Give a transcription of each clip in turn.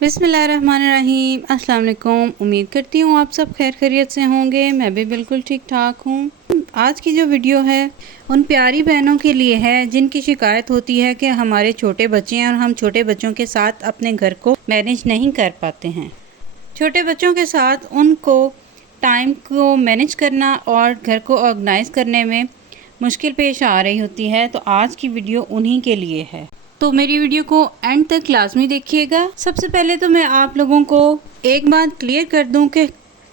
बिस्मिल्लाहिर्रहमानिर्रहीम। अस्सलाम वालेकुम। उम्मीद करती हूँ आप सब खैर खैरियत से होंगे। मैं भी बिल्कुल ठीक ठाक हूँ। आज की जो वीडियो है उन प्यारी बहनों के लिए है जिनकी शिकायत होती है कि हमारे छोटे बच्चे हैं और हम छोटे बच्चों के साथ अपने घर को मैनेज नहीं कर पाते हैं। छोटे बच्चों के साथ उनको टाइम को मैनेज करना और घर को ऑर्गेनाइज़ करने में मुश्किल पेश आ रही होती है, तो आज की वीडियो उन्हीं के लिए है। तो मेरी वीडियो को एंड तक लाजमी देखिएगा। सबसे पहले तो मैं आप लोगों को एक बात क्लियर कर दूं कि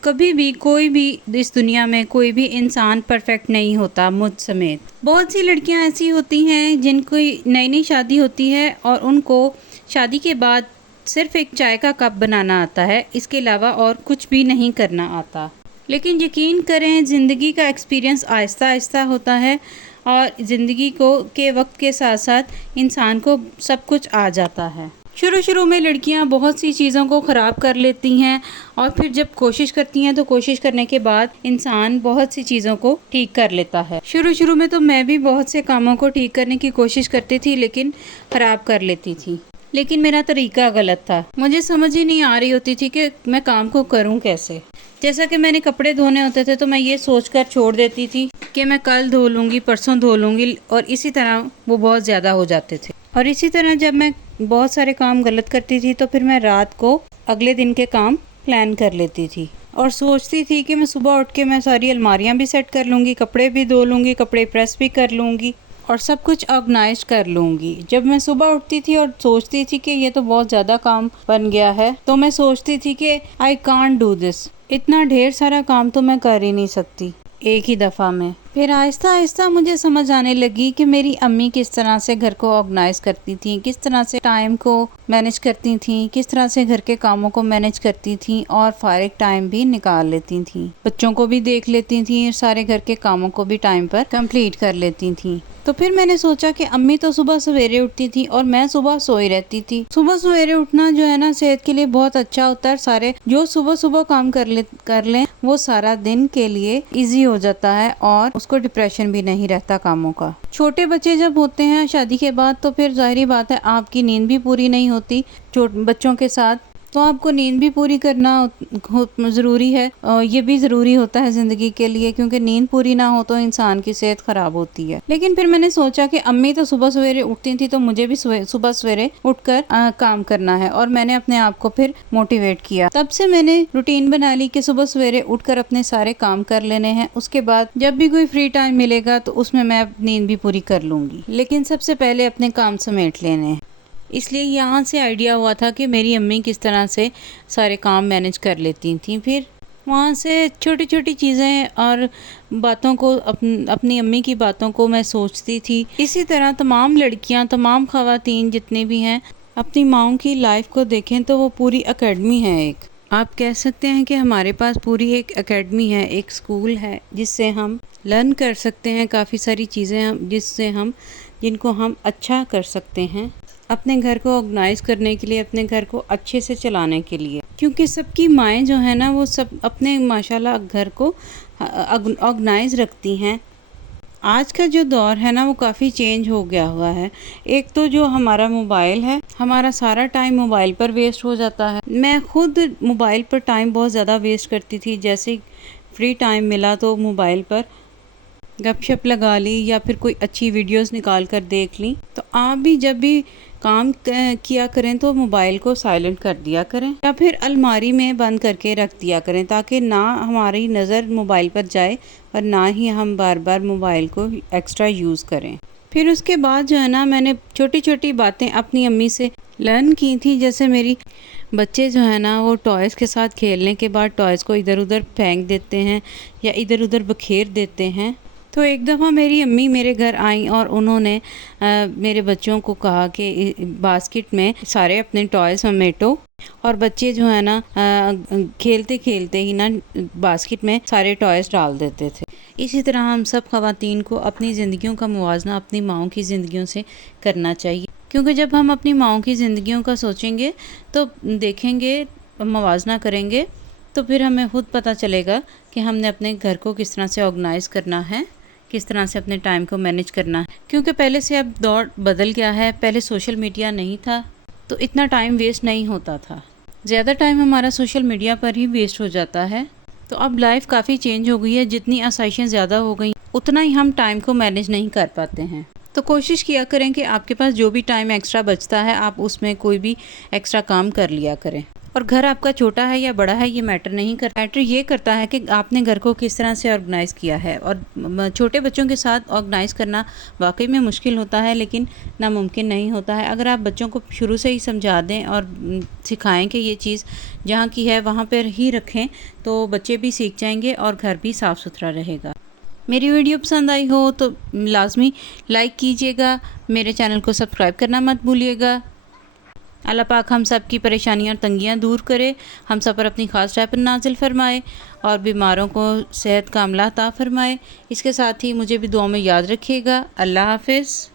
कभी भी कोई भी इस दुनिया में कोई भी इंसान परफेक्ट नहीं होता, मुझ समेत। बहुत सी लड़कियां ऐसी होती हैं जिनको नई नई शादी होती है और उनको शादी के बाद सिर्फ एक चाय का कप बनाना आता है, इसके अलावा और कुछ भी नहीं करना आता। लेकिन यकीन करें, ज़िंदगी का एक्सपीरियंस आहिस्ता आहिस्ता होता है और ज़िंदगी को के वक्त के साथ साथ इंसान को सब कुछ आ जाता है। शुरू में लड़कियां बहुत सी चीज़ों को ख़राब कर लेती हैं और फिर जब कोशिश करती हैं तो कोशिश करने के बाद इंसान बहुत सी चीज़ों को ठीक कर लेता है। शुरू में तो मैं भी बहुत से कामों को ठीक करने की कोशिश करती थी लेकिन ख़राब कर लेती थी। लेकिन मेरा तरीका गलत था। मुझे समझ ही नहीं आ रही होती थी कि मैं काम को करूं कैसे। जैसा कि मैंने कपड़े धोने होते थे तो मैं ये सोचकर छोड़ देती थी कि मैं कल धो लूँगी, परसों धो लूँगी, और इसी तरह वो बहुत ज़्यादा हो जाते थे। और इसी तरह जब मैं बहुत सारे काम गलत करती थी तो फिर मैं रात को अगले दिन के काम प्लान कर लेती थी और सोचती थी कि मैं सुबह उठ के मैं सारी अलमारियाँ भी सेट कर लूँगी, कपड़े भी धो लूँगी, कपड़े प्रेस भी कर लूँगी और सब कुछ ऑर्गेनाइज कर लूँगी। जब मैं सुबह उठती थी और सोचती थी कि ये तो बहुत ज़्यादा काम बन गया है, तो मैं सोचती थी कि आई कांट डू दिस, इतना ढेर सारा काम तो मैं कर ही नहीं सकती एक ही दफ़ा में। फिर आहिस्ता आहिस्ता मुझे समझ आने लगी कि मेरी अम्मी किस तरह से घर को ऑर्गेनाइज करती थी, किस तरह से टाइम को मैनेज करती थी, किस तरह से घर के कामों को मैनेज करती थी और फारिग टाइम भी निकाल लेती थी, बच्चों को भी देख लेती थी, सारे घर के कामों को भी टाइम पर कंप्लीट कर लेती थी। तो फिर मैंने सोचा कि अम्मी तो सुबह सवेरे उठती थी और मैं सुबह सोई रहती थी। सुबह सवेरे उठना जो है ना, सेहत के लिए बहुत अच्छा होता है। सारे जो सुबह सुबह काम कर लें वो सारा दिन के लिए इजी हो जाता है और उसको डिप्रेशन भी नहीं रहता कामों का। छोटे बच्चे जब होते हैं शादी के बाद तो फिर जाहिर बात है आपकी नींद भी पूरी नहीं होती बच्चों के साथ, तो आपको नींद भी पूरी करना ज़रूरी है। ये भी ज़रूरी होता है ज़िंदगी के लिए, क्योंकि नींद पूरी ना हो तो इंसान की सेहत ख़राब होती है। लेकिन फिर मैंने सोचा कि अम्मी तो सुबह सवेरे उठती थी तो मुझे भी सुबह सवेरे उठकर काम करना है, और मैंने अपने आप को फिर मोटिवेट किया। तब से मैंने रूटीन बना ली कि सुबह सवेरे उठकर अपने सारे काम कर लेने हैं। उसके बाद जब भी कोई फ्री टाइम मिलेगा तो उसमें मैं नींद भी पूरी कर लूँगी, लेकिन सबसे पहले अपने काम समेट लेने हैं। इसलिए यहाँ से आइडिया हुआ था कि मेरी अम्मी किस तरह से सारे काम मैनेज कर लेती थी। फिर वहाँ से छोटी छोटी चीज़ें और बातों को अपनी अम्मी की बातों को मैं सोचती थी। इसी तरह तमाम लड़कियाँ, तमाम ख़वातीन जितने भी हैं, अपनी माँओं की लाइफ को देखें तो वो पूरी एकेडमी है। एक आप कह सकते हैं कि हमारे पास पूरी एक एकेडमी है, एक स्कूल है जिससे हम लर्न कर सकते हैं काफ़ी सारी चीज़ें, जिनको हम अच्छा कर सकते हैं अपने घर को ऑर्गेनाइज करने के लिए, अपने घर को अच्छे से चलाने के लिए। क्योंकि सबकी माएँ जो है ना, वो सब अपने माशाल्लाह घर को ऑर्गेनाइज रखती हैं। आज का जो दौर है ना वो काफ़ी चेंज हो गया हुआ है। एक तो जो हमारा मोबाइल है, हमारा सारा टाइम मोबाइल पर वेस्ट हो जाता है। मैं खुद मोबाइल पर टाइम बहुत ज़्यादा वेस्ट करती थी। जैसे फ्री टाइम मिला तो मोबाइल पर गपशप लगा ली या फिर कोई अच्छी वीडियोस निकाल कर देख ली। तो आप भी जब भी काम किया करें तो मोबाइल को साइलेंट कर दिया करें या फिर अलमारी में बंद करके रख दिया करें, ताकि ना हमारी नज़र मोबाइल पर जाए और ना ही हम बार बार मोबाइल को एक्स्ट्रा यूज़ करें। फिर उसके बाद जो है ना, मैंने छोटी छोटी बातें अपनी अम्मी से लर्न की थी। जैसे मेरी बच्चे जो है ना, वो टॉयज़ के साथ खेलने के बाद टॉयज़ को इधर उधर फेंक देते हैं या इधर उधर बखेर देते हैं। तो एक दफ़ा मेरी अम्मी मेरे घर आई और उन्होंने मेरे बच्चों को कहा कि बास्केट में सारे अपने टॉयज़ समेटो, और बच्चे जो है ना खेलते खेलते ही ना बास्केट में सारे टॉयज़ डाल देते थे। इसी तरह हम सब ख़वातीन को अपनी ज़िंदगियों का मुवाजना अपनी माँओं की ज़िंदगियों से करना चाहिए, क्योंकि जब हम अपनी माँओं की ज़िंदगियों का सोचेंगे तो देखेंगे, मुवाजना करेंगे, तो फिर हमें खुद पता चलेगा कि हमने अपने घर को किस तरह से ऑर्गेनाइज़ करना है, किस तरह से अपने टाइम को मैनेज करना है। क्योंकि पहले से अब दौर बदल गया है। पहले सोशल मीडिया नहीं था तो इतना टाइम वेस्ट नहीं होता था। زیادہ ٹائم ہمارا سوشل میڈیا پر ہی ویسٹ ہو جاتا ہے۔ تو اب لائف کافی چینج ہو گئی ہے، جتنی آسائشیں زیادہ ہو گئی اتنا ہی ہم ٹائم کو مینیج نہیں کر پاتے ہیں۔ تو کوشش کیا کریں کہ آپ کے پاس جو بھی ٹائم ایکسٹرا بچتا ہے آپ اس میں کوئی بھی ایکسٹرا کام کر لیا کریں۔ اور گھر آپ کا چھوٹا ہے یا بڑا ہے یہ میٹر نہیں کرتا، میٹر یہ کرتا ہے کہ آپ نے گھر کو کس طرح سے آرگنائز کیا ہے۔ اور چھوٹے بچوں کے ساتھ آرگنائز کرنا واقعی میں مشکل ہوتا ہے، لیکن ناممکن نہیں ہوتا ہے۔ اگر آپ بچوں کو شروع سے ہی سمجھا دیں اور سکھائیں کہ یہ چیز جہاں کی ہے وہاں پر ہی رکھیں تو بچے بھی سیکھ جائیں گے اور گھر بھی صاف ستھرا رہے گا۔ میری ویڈیو پسند آئی ہو تو لازمی لائک کیجیے گا، میرے چینل کو سبسکرائب کرنا مت بھولیے گا۔ اللہ پاک ہم سب کی پریشانیاں اور تنگیاں دور کرے، ہم سب پر اپنی خاص رحمت نازل فرمائے اور بیماروں کو صحت کاملہ عطا فرمائے۔ اس کے ساتھ ہی مجھے بھی دعاؤں میں یاد رکھیے گا۔ اللہ حافظ۔